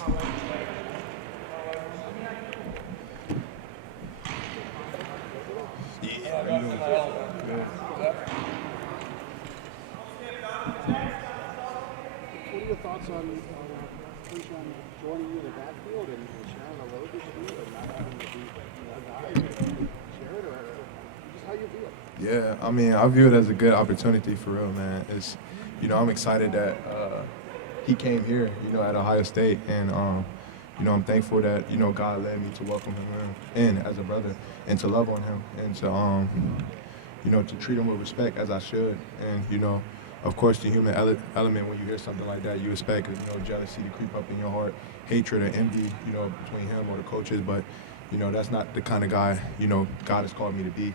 What are your thoughts on Quinshon joining you in the backfield and sharing a load with you and not having to be one guy share it, or just how you view it? Yeah, I mean, I view it as a good opportunity for real, man. It's, I'm excited that he came here, at Ohio State, and I'm thankful that God led me to welcome him in as a brother and to love on him and to to treat him with respect as I should, and of course, the human element, when you hear something like that, you expect, jealousy to creep up in your heart, hatred or envy, between him or the coaches. But, that's not the kind of guy, God has called me to be,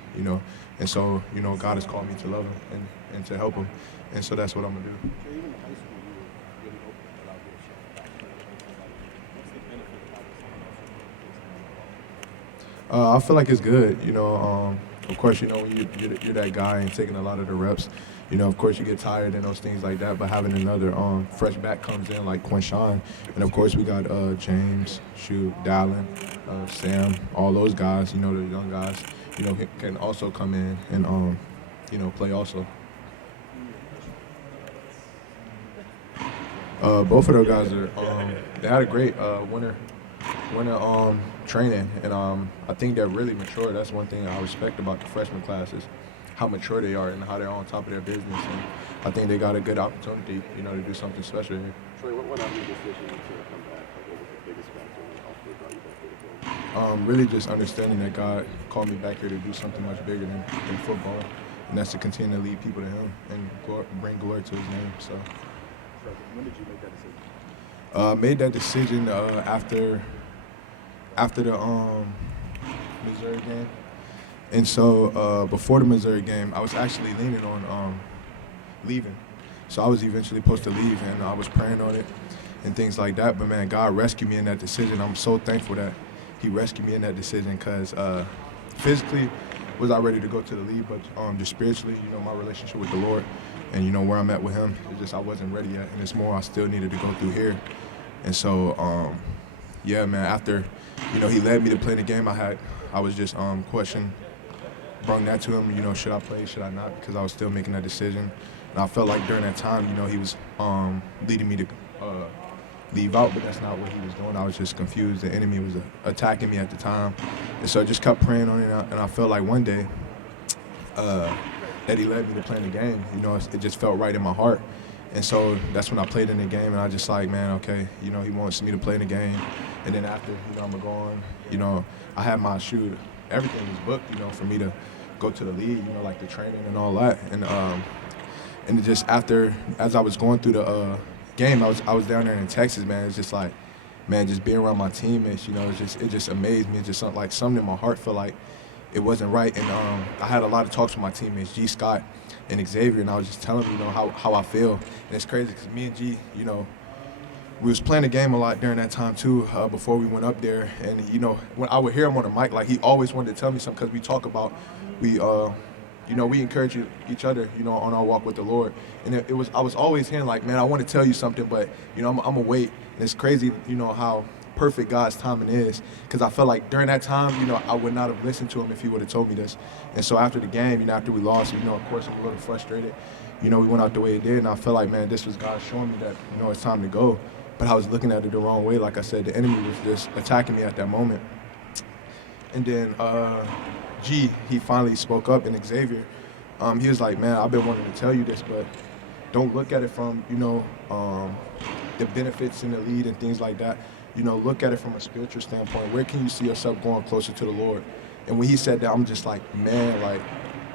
And so, God has called me to love him and to help him. And so that's what I'm going to do. So even in high school, you were really open about leadership. What's the benefit about I feel like it's good, Of course, when you're that guy and taking a lot of the reps, of course you get tired and those things like that, but having another fresh back comes in like Quinshon, and of course we got James, Dallin, Sam, all those guys, the young guys, can also come in and, play also. Both of those guys they had a great winter training, and I think they're really mature. That's one thing I respect about the freshman classes, how mature they are and how they're on top of their business. And I think they got a good opportunity, to do something special here. Troy, what your decision to come back? What was the biggest factor in ultimately brought you back to the field? Really just understanding that God called me back here to do something much bigger than football, and that's to continue to lead people to Him and bring glory to His name. So, when did you make that decision? Made that decision after the Missouri game. And so before the Missouri game, I was actually leaning on leaving. So I was eventually supposed to leave, and I was praying on it and things like that. But, man, God rescued me in that decision. I'm so thankful that He rescued me in that decision, because physically was I ready to go to the league, but just spiritually, my relationship with the Lord and, where I'm at with Him, it's just I wasn't ready yet. And it's more I still needed to go through here. And so, yeah, man, after, He led me to play the game, I was just questioning, brought that to Him, should I play, should I not, because I was still making that decision. And I felt like during that time, He was leading me to leave out, but that's not what He was doing. I was just confused. The enemy was attacking me at the time. And so I just kept praying on it, and I felt like one day that He led me to play in the game. It just felt right in my heart. And so that's when I played in the game, and I just like, man, okay, He wants me to play in the game. And then after, I'm going to go on, I had my everything was booked, for me to go to the league, like the training and all that. And just after, as I was going through the game, I was down there in Texas, man. It's just like, man, just being around my teammates, it just amazed me. It's just like something in my heart felt like it wasn't right. And I had a lot of talks with my teammates, G. Scott and Xavier, and I was just telling them, how I feel. And it's crazy because me and G, we was playing the game a lot during that time too, before we went up there. And when I would hear him on the mic, like he always wanted to tell me something, because we talk about we encourage each other, on our walk with the Lord. And I was always hearing like, man, I want to tell you something, but I'm gonna wait. And it's crazy, how perfect God's timing is, because I felt like during that time, I would not have listened to him if he would have told me this. And so after the game, after we lost, of course I'm a little frustrated. We went out the way it did, and I felt like, man, this was God showing me that, it's time to go. But I was looking at it the wrong way. Like I said, the enemy was just attacking me at that moment. And then G, he finally spoke up, and Xavier, he was like, man, I've been wanting to tell you this, but don't look at it from, the benefits in the lead and things like that. Look at it from a spiritual standpoint. Where can you see yourself going closer to the Lord? And when he said that, I'm just like, man, like,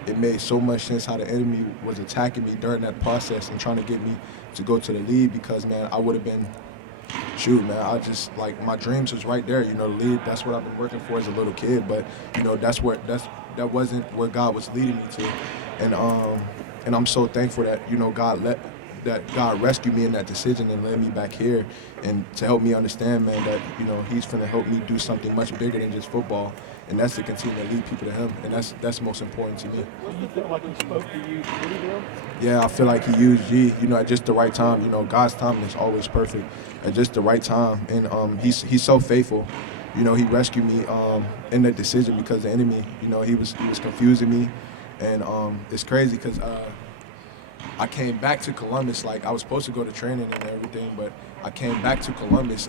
it made so much sense how the enemy was attacking me during that process and trying to get me to go to the league, because, man, I would have been, I just, like, my dreams was right there, the league. That's what I've been working for as a little kid, but, that wasn't where God was leading me to. And I'm so thankful that, God that God rescued me in that decision and led me back here, and to help me understand, man, that He's finna help me do something much bigger than just football, and that's to continue to lead people to Him, and that's most important to me. Did you feel like He spoke to you through them? Yeah, I feel like He used G, at just the right time. God's timing is always perfect at just the right time, and He's so faithful. He rescued me in that decision because the enemy, he was confusing me, and it's crazy because I came back to Columbus. Like, I was supposed to go to training and everything, but I came back to Columbus.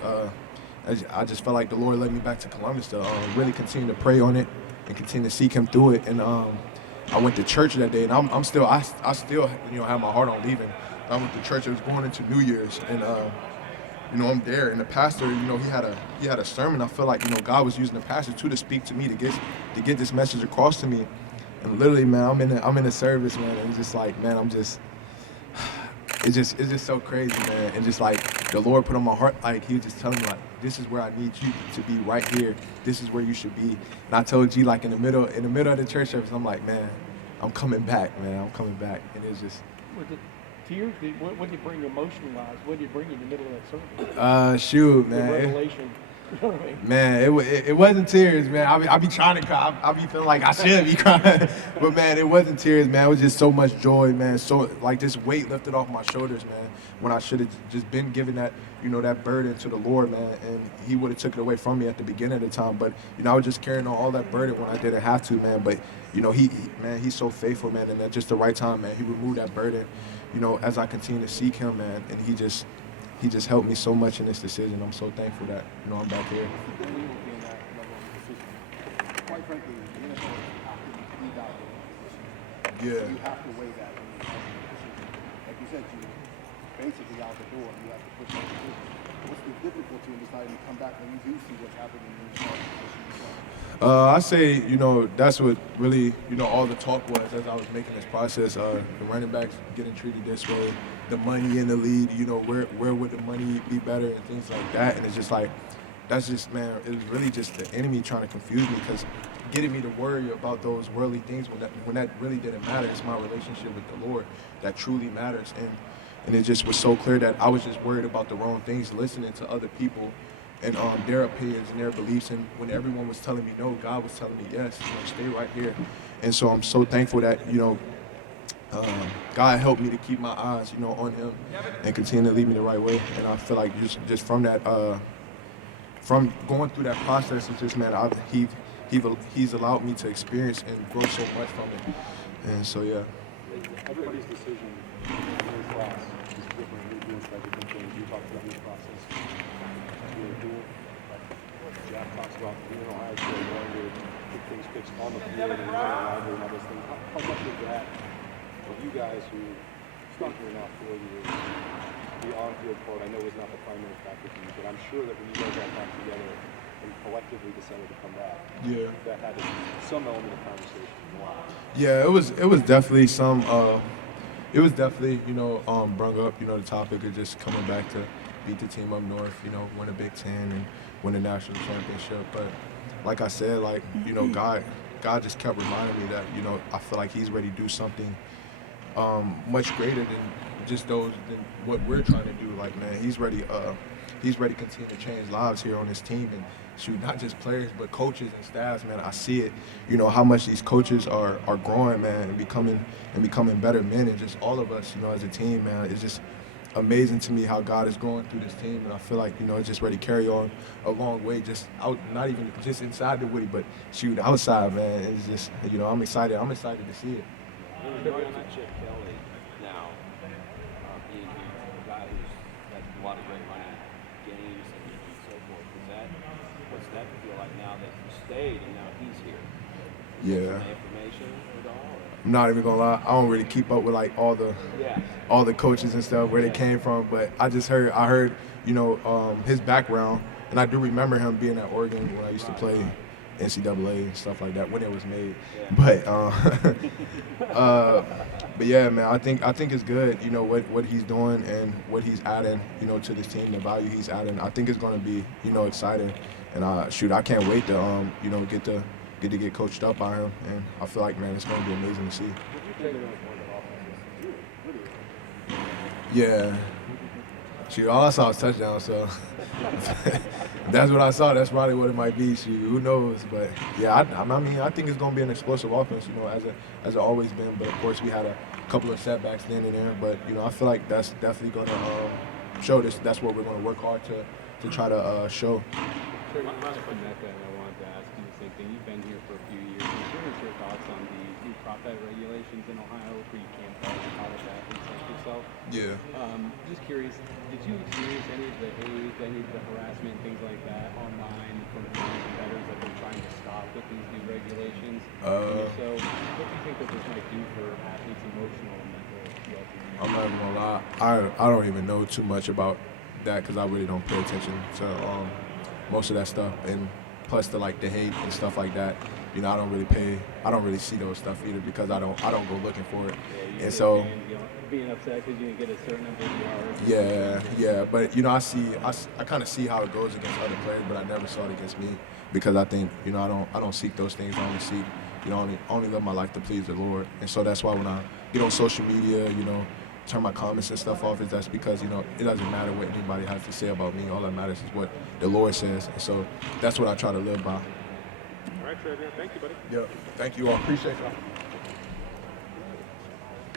I just felt like the Lord led me back to Columbus to really continue to pray on it and continue to seek Him through it. And I went to church that day, and I still have my heart on leaving. I went to church. It was going into New Year's, and I'm there, and the pastor, he had a sermon. I feel like God was using the pastor too to speak to me to get this message across to me. And literally, man, I'm in the service, man, and it's just like, man, it's just so crazy, man. And just like the Lord put on my heart, like He was just telling me, like, this is where I need you to be, right here. This is where you should be. And I told G, like, in the middle of the church service, I'm like, man, I'm coming back, man. I'm coming back. And it's just. Was it tears? What did it bring emotion-wise? What did it bring you in the middle of that service? Shoot, man. The revelation. You know what I mean? Man, it wasn't tears, man. I be trying to cry. I be feeling like I should be crying. But, man, it wasn't tears, man. It was just so much joy, man. So, like, this weight lifted off my shoulders, man, when I should have just been given that, that burden to the Lord, man. And He would have took it away from me at the beginning of the time. But, I was just carrying on all that burden when I didn't have to, man. But, He's so faithful, man. And at just the right time, man, He removed that burden, as I continue to seek Him, man. And He just helped me so much in this decision. I'm so thankful that, I'm back here. Quite frankly, the NFL have to be out there. Yeah. You have to weigh that when you make a decision. Like you said, you're basically out the door. You have to push that decision. What's the difficulty in deciding to come back when you do see what's happening in your position yourself? I say, that's what really, all the talk was as I was making this process. The running backs getting treated this way, the money in the lead, where would the money be better and things like that. And it's just like, that's just, man, it was really just the enemy trying to confuse me, because getting me to worry about those worldly things when that really didn't matter. It's my relationship with the Lord that truly matters. And it just was so clear that I was just worried about the wrong things, listening to other people and their opinions and their beliefs. And when everyone was telling me no, God was telling me yes, stay right here. And so I'm so thankful that, God helped me to keep my eyes, on Him and continue to lead me the right way. And I feel like just from that, from going through that process, it's just, man, He's allowed me to experience and grow so much from it. And so, yeah. Everybody's decision in his class is different. We're doing slightly different things. You talked about his process. It's really cool. Jack talks about being in Ohio State, going to get things fixed on the field and running around and all those things. How much of that for you guys who stuck here now 4 years, the on-field part, I know is not the primary factor for you, but I'm sure that when you guys all got together and collectively decided to come back, that had some element of conversation. Wow. Yeah, it was definitely some. It was definitely, brung up, the topic of just coming back to beat the team up north, win a Big Ten and win a national championship. But like I said, like, God just kept reminding me that, I feel like He's ready to do something much greater than just than what we're trying to do. Like, man, He's ready to continue to change lives here on this team. And shoot, not just players, but coaches and staffs, man. I see it, how much these coaches are growing, man, and becoming better men, and just all of us, as a team, man. It's just amazing to me how God is growing through this team, and I feel like, it's just ready to carry on a long way, just out, not even just inside the Woody, but shoot, outside, man. It's just, I'm excited to see it. You're on that Chip Kelly now, being here, a guy who's had a lot of great running games and so forth. What's that feel like now that you stayed and now he's here? Yeah. Some information at all? I'm not even gonna lie, I don't really keep up with like all the coaches and stuff, where they came from, but I heard his background, and I do remember him being at Oregon when I used to play NCAA and stuff like that when it was made. But but yeah, man, I think it's good, what he's doing and what he's adding, to this team, the value he's adding. I think it's gonna be, exciting, and I can't wait to get to get coached up by him, and I feel like, man, it's gonna be amazing to see. Yeah. Shoot, all I saw was touchdown, so that's what I saw. That's probably what it might be. Shoot, who knows? But yeah, I mean, I think it's gonna be an explosive offense, you know, as it always been. But of course, we had a couple of setbacks then and there. But you know, I feel like that's definitely gonna show this. That's what we're gonna work hard to try to show. Sure, last question that I wanted to ask you the same thing. You've been here for a few years. I'm curious your thoughts on the new prop bet regulations in Ohio where you can't play college athletes like yourself. Yeah. Just curious, did you experience any of the hate, any of the harassment, things like that online from competitors that they're trying to stop with these new regulations? And if so, what do you think that this might do for athletes' emotional and mental health? I'm not even gonna lie. I don't even know too much about that because I really don't pay attention to most of that stuff, and plus the hate and stuff like that. You know, I don't really see those stuff either because I don't go looking for it. Yeah, and so being upset because you didn't get a certain number of yards. yeah. But you know, I kind of see how it goes against other players, but I never saw it against me because I think, you know, I don't seek those things. I only seek, you know, only live my life to please the Lord. And so that's why when I get on social media, you know, turn my comments and stuff off, that's because, you know, it doesn't matter what anybody has to say about me. All that matters is what the Lord says. And so that's what I try to live by. All right, TreVeyon, thank you, buddy. Yeah, thank you all. Appreciate y'all.